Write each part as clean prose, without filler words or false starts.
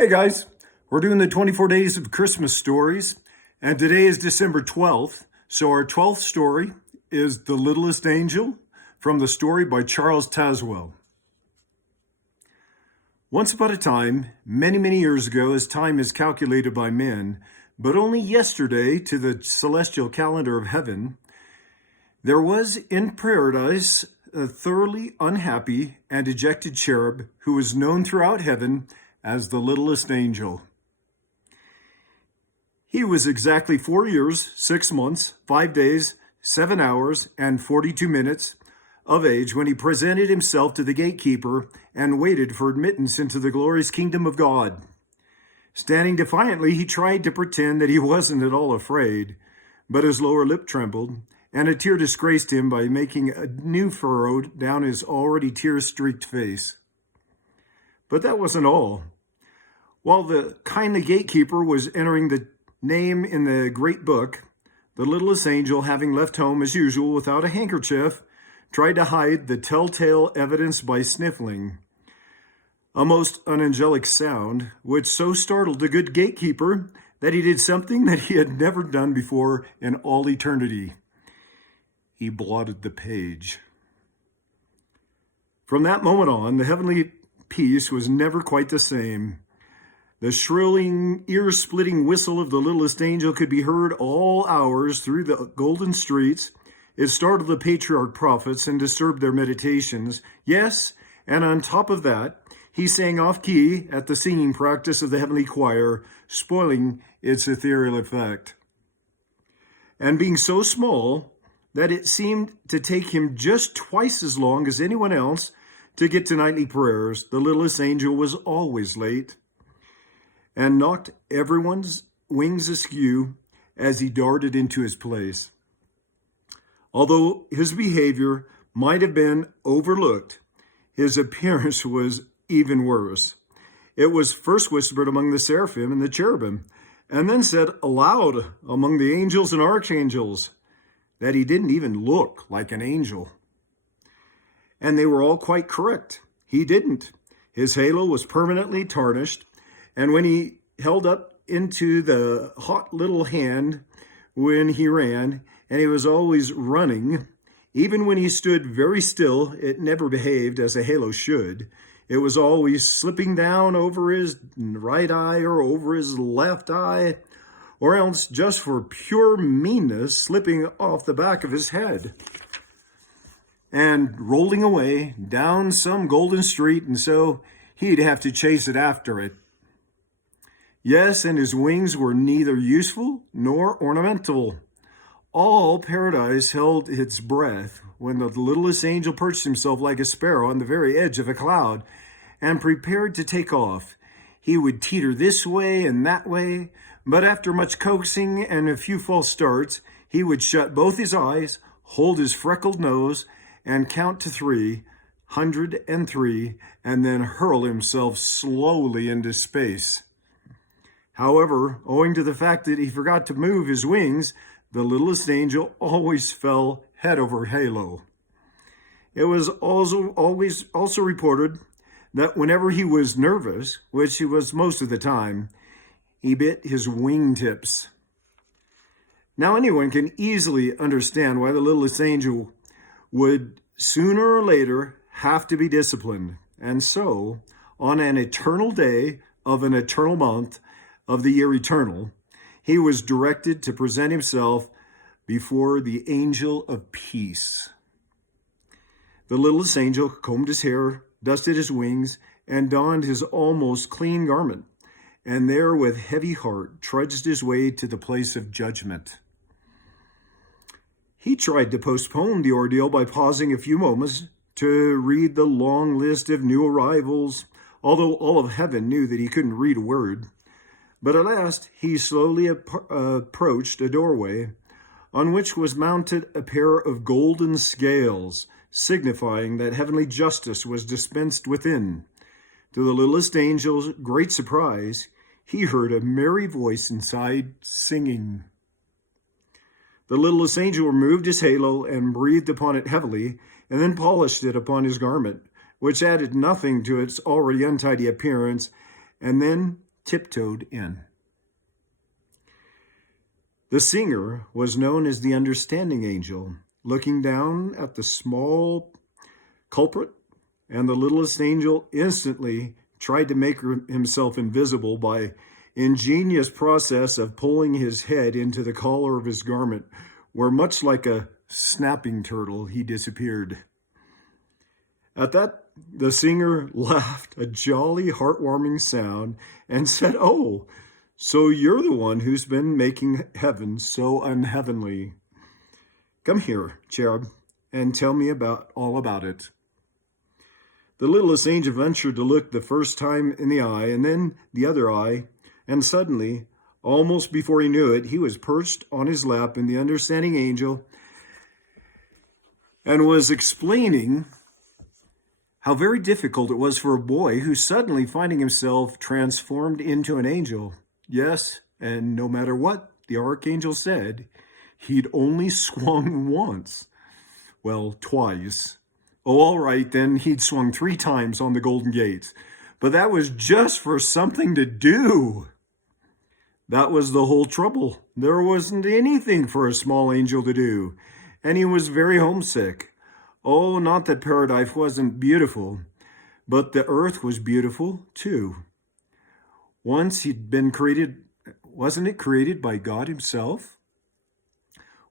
Hey guys, we're doing the 24 days of Christmas stories, and today is December 12th. So our 12th story is The Littlest Angel from the story by Charles Tazewell. Once upon a time, many, many years ago, as time is calculated by men, but only yesterday to the celestial calendar of heaven, there was in paradise a thoroughly unhappy and dejected cherub who was known throughout heaven as the littlest angel. He was exactly 4 years, 6 months, 5 days, 7 hours, and 42 minutes of age when he presented himself to the gatekeeper and waited for admittance into the glorious kingdom of God. Standing defiantly, he tried to pretend that he wasn't at all afraid, but his lower lip trembled, and a tear disgraced him by making a new furrow down his already tear-streaked face. But that wasn't all. While the kindly gatekeeper was entering the name in the great book, the littlest angel, having left home as usual without a handkerchief, tried to hide the telltale evidence by sniffling. A most unangelic sound, which so startled the good gatekeeper that he did something that he had never done before in all eternity. He blotted the page. From that moment on, the heavenly peace was never quite the same. The shrilling, ear-splitting whistle of the littlest angel could be heard all hours through the golden streets. It startled the patriarch prophets and disturbed their meditations. Yes, and on top of that, he sang off-key at the singing practice of the heavenly choir, spoiling its ethereal effect. And being so small that it seemed to take him just twice as long as anyone else to get to nightly prayers, the littlest angel was always late and knocked everyone's wings askew as he darted into his place. Although his behavior might have been overlooked, his appearance was even worse. It was first whispered among the seraphim and the cherubim, and then said aloud among the angels and archangels that he didn't even look like an angel. And they were all quite correct. He didn't. His halo was permanently tarnished, and when he held up into the hot little hand when he ran, and he was always running, even when he stood very still, it never behaved as a halo should. It was always slipping down over his right eye or over his left eye, or else just for pure meanness, slipping off the back of his head and rolling away down some golden street, and so he'd have to chase it after it. Yes, and his wings were neither useful nor ornamental. All paradise held its breath when the littlest angel perched himself like a sparrow on the very edge of a cloud and prepared to take off. He would teeter this way and that way, but after much coaxing and a few false starts, he would shut both his eyes, hold his freckled nose, and count to 303, and then hurl himself slowly into space. However, owing to the fact that he forgot to move his wings, the littlest angel always fell head over halo. It was also reported that whenever he was nervous, which he was most of the time, he bit his wingtips. Now anyone can easily understand why the littlest angel would sooner or later have to be disciplined. And so, on an eternal day of an eternal month of the year eternal, he was directed to present himself before the angel of peace. The littlest angel combed his hair, dusted his wings, and donned his almost clean garment, and there with heavy heart trudged his way to the place of judgment. He tried to postpone the ordeal by pausing a few moments to read the long list of new arrivals, although all of heaven knew that he couldn't read a word. But at last he slowly approached a doorway on which was mounted a pair of golden scales, signifying that heavenly justice was dispensed within. To the littlest angel's great surprise, he heard a merry voice inside singing. The littlest angel removed his halo and breathed upon it heavily, and then polished it upon his garment, which added nothing to its already untidy appearance, and then tiptoed in. The singer was known as the understanding angel, looking down at the small culprit, and the littlest angel instantly tried to make himself invisible by ingenious process of pulling his head into the collar of his garment, where much like a snapping turtle, he disappeared. At that, the singer laughed a jolly, heartwarming sound and said, "Oh, so you're the one who's been making heaven so unheavenly. Come here, cherub, and tell me all about it." The littlest angel ventured to look the first time in the eye and then the other eye, and suddenly, almost before he knew it, he was perched on his lap in the understanding angel and was explaining how very difficult it was for a boy who suddenly finding himself transformed into an angel. Yes, and no matter what the archangel said, he'd only swung once. Well, twice. Oh, all right, then he'd swung 3 times on the Golden Gates. But that was just for something to do. That was the whole trouble. There wasn't anything for a small angel to do, and he was very homesick. Oh, not that paradise wasn't beautiful, but the earth was beautiful too. Once he'd been created, wasn't it created by God himself?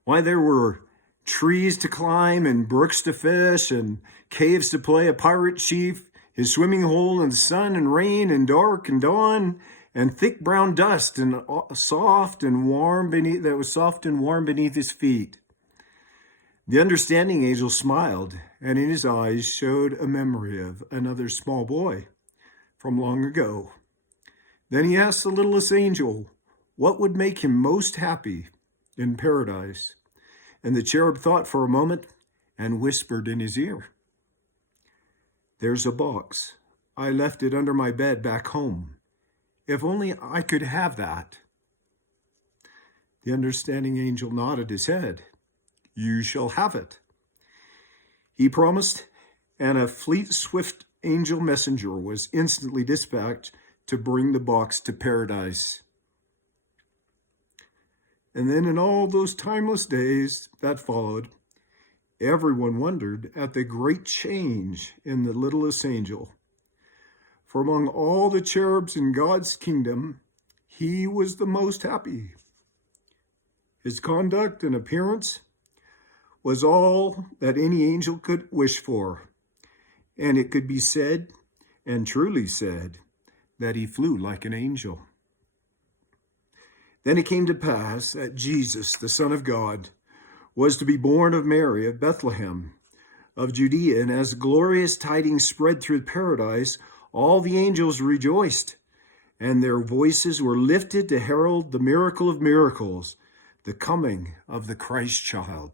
Why, there were trees to climb and brooks to fish and caves to play a pirate chief, his swimming hole in sun and rain and dark and dawn, and thick brown dust and soft and warm beneath his feet. The understanding angel smiled, and in his eyes showed a memory of another small boy from long ago. Then he asked the littlest angel what would make him most happy in paradise. And the cherub thought for a moment and whispered in his ear, "There's a box. I left it under my bed back home. If only I could have that." The understanding angel nodded his head. "You shall have it," he promised, and a swift angel messenger was instantly dispatched to bring the box to paradise. And then in all those timeless days that followed, everyone wondered at the great change in the littlest angel. For among all the cherubs in God's kingdom, he was the most happy. His conduct and appearance was all that any angel could wish for, and it could be said, and truly said, that he flew like an angel. Then it came to pass that Jesus, the Son of God, was to be born of Mary of Bethlehem, of Judea, and as glorious tidings spread through paradise, all the angels rejoiced, and their voices were lifted to herald the miracle of miracles, the coming of the Christ child.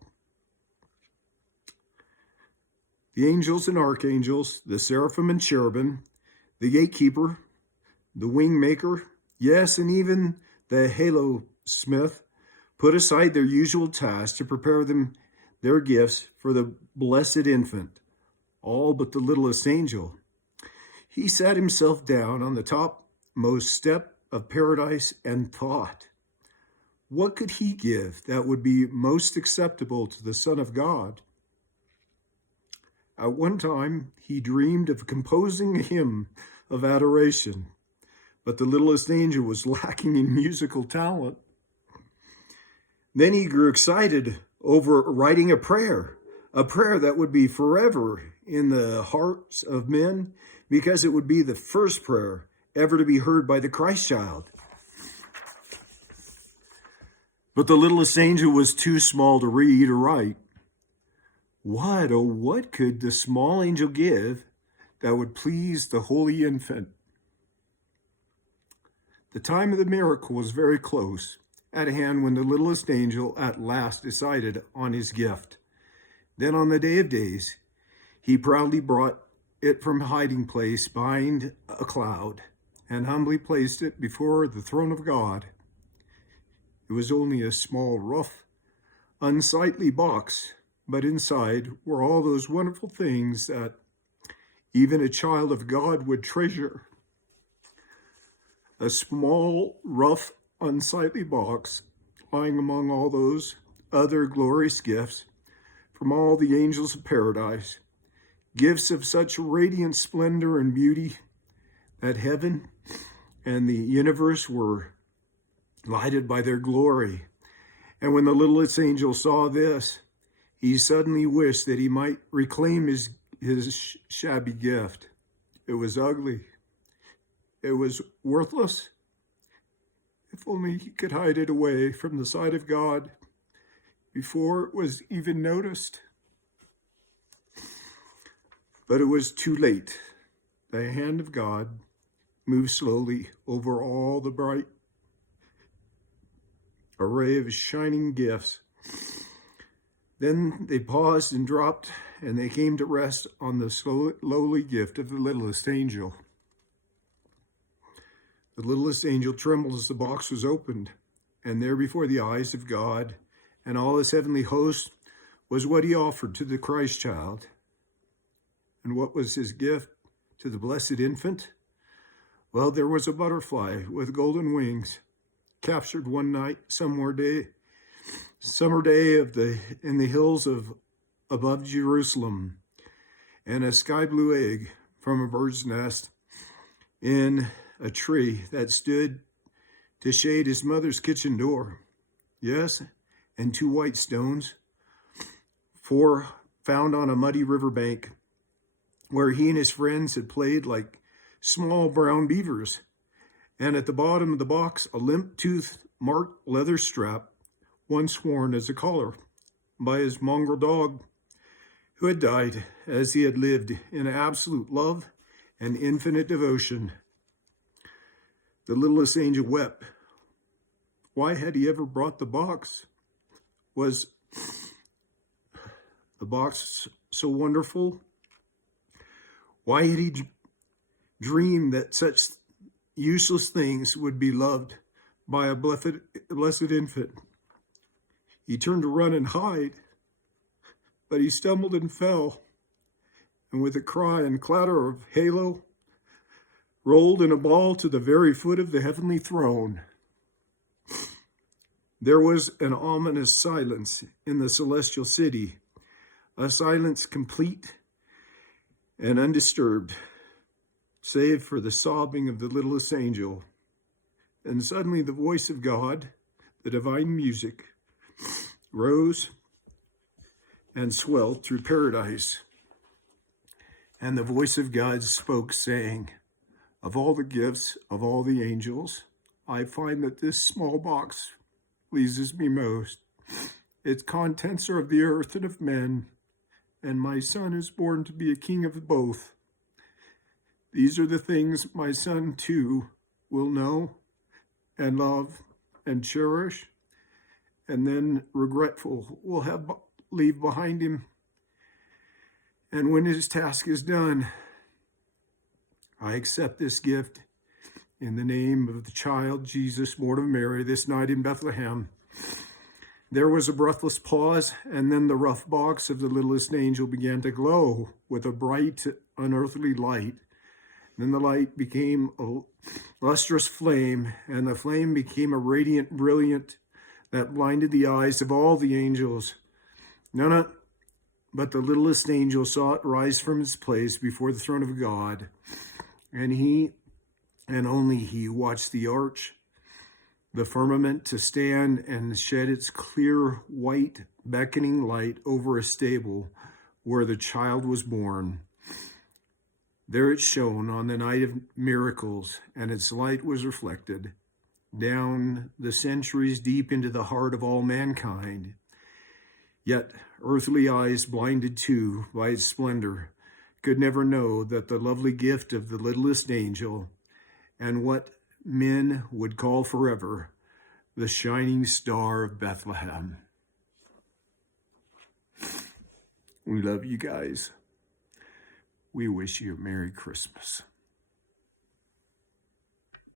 The angels and archangels, the seraphim and cherubim, the gatekeeper, the wing maker, yes, and even the halo smith, put aside their usual task to prepare their gifts for the blessed infant, all but the littlest angel. He sat himself down on the topmost step of paradise and thought, what could he give that would be most acceptable to the Son of God? At one time, he dreamed of composing a hymn of adoration, but the littlest angel was lacking in musical talent. Then he grew excited over writing a prayer that would be forever in the hearts of men, because it would be the first prayer ever to be heard by the Christ child. But the littlest angel was too small to read or write. What could the small angel give that would please the holy infant? The time of the miracle was very close at hand when the littlest angel at last decided on his gift. Then on the day of days, he proudly brought it from hiding place behind a cloud and humbly placed it before the throne of God. It was only a small, rough, unsightly box, but inside were all those wonderful things that even a child of God would treasure. a small, rough, unsightly box lying among all those other glorious gifts from all the angels of paradise, gifts of such radiant splendor and beauty that heaven and the universe were lighted by their glory. And when the littlest angel saw this, he suddenly wished that he might reclaim his shabby gift. It was ugly. It was worthless. If only he could hide it away from the sight of God before it was even noticed. But it was too late. The hand of God moved slowly over all the bright array of shining gifts. Then they paused and dropped, and they came to rest on the lowly gift of the littlest angel. The littlest angel trembled as the box was opened, and there before the eyes of God and all his heavenly host was what he offered to the Christ child. And what was his gift to the blessed infant? Well, there was a butterfly with golden wings, captured one night, summer day in the hills above Jerusalem, and a sky blue egg from a bird's nest in a tree that stood to shade his mother's kitchen door. Yes, and 2 white stones, 4 found on a muddy riverbank, where he and his friends had played like small brown beavers. And at the bottom of the box, a limp-toothed marked leather strap, once worn as a collar by his mongrel dog, who had died as he had lived in absolute love and infinite devotion. The littlest angel wept. Why had he ever brought the box? Was the box so wonderful? Why had he dreamed that such useless things would be loved by a blessed infant? He turned to run and hide, but he stumbled and fell, and with a cry and clatter of halo, rolled in a ball to the very foot of the heavenly throne. There was an ominous silence in the celestial city, a silence complete and undisturbed, save for the sobbing of the littlest angel. And suddenly the voice of God, the divine music, rose and swelled through paradise. And the voice of God spoke, saying, "Of all the gifts of all the angels, I find that this small box pleases me most. Its contents are of the earth and of men, and my son is born to be a king of both. These are the things my son, too, will know and love and cherish, and then regretful will leave behind him. And when his task is done, I accept this gift in the name of the child Jesus, born of Mary, this night in Bethlehem." There was a breathless pause, and then the rough box of the littlest angel began to glow with a bright, unearthly light. Then the light became a lustrous flame, and the flame became a radiant brilliant that blinded the eyes of all the angels. None but the littlest angel saw it rise from its place before the throne of God, and he, and only he, watched the arch, the firmament, to stand and shed its clear, white, beckoning light over a stable where the child was born. There it shone on the night of miracles, and its light was reflected down the centuries deep into the heart of all mankind. Yet earthly eyes, blinded too by its splendor, could never know that the lovely gift of the littlest angel, and what men would call forever the shining star of Bethlehem. We love you guys. We wish you a Merry Christmas.